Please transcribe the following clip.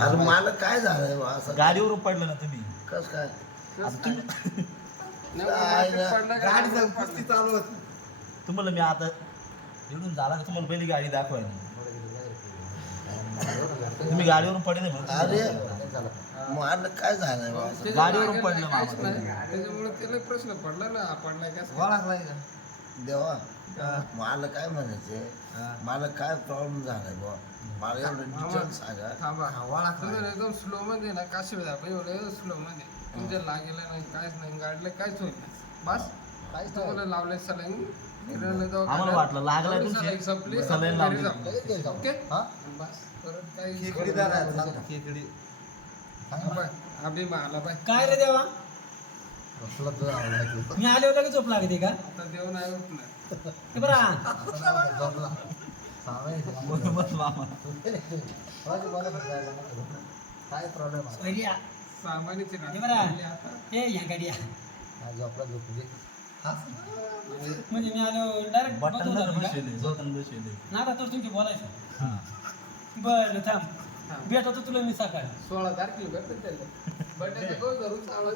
अरे मला काय झालंय बा असं गाडीवरून पडलं ना तुम्ही कस काय आता तुम्ही गाडी कुस्ती चालू होती. तुम्हाला मी आता इकडून झाला का तुम्हाला पहिली गाडी दाखवाय तुम्ही गाडीवरून पडले ना अरे मला काय झालंय बा असं? गाडीवरून पडलं मामा त्याच्यामुळे त्याला प्रश्न पडला ना पडलाय का ओळखलाय का? देवा मला काय म्हणायचंय मला काय प्रॉब्लेम झालाय बा मला एवढं डिटेल सांगा थांबा ओळखलाय. तुम्ही एकदम स्लो मध्ये ना काशी एवढं स्लो मध्ये तुमच्या लागेलं नाही काहीच नाही गाडीला काहीच होईल नाही. बस काहीच तुम्हाला लावले सलाईन आम्हाला वाटलं लागलाय तुमची संपली सलाईन लावली. ओके हा? बस परत काही खेकडीदार आहेत ना, खेकडी. अभि मला बाय काय रे देवा कसला तुझा आवडला की? मी आले होते का झोप लागते का आता देव नाही उठणार ते बरा जमला. सांगायचं. बरोबर मामा माझी मला बघायला नको. काय प्रॉब्लेम आहे? पहिल्या सामान्यचे हे बरा ए या गाडी या. आज आपला झोपली. हा? म्हणजे मी आलो डायरेक्ट बटन बसले बटन बसले ना आता तर तुमची बोलायचं बरं थांब भेट होतो तुला मी सकाळी 16 तारखेला भेटत त्याला बर्थडे धरून चालू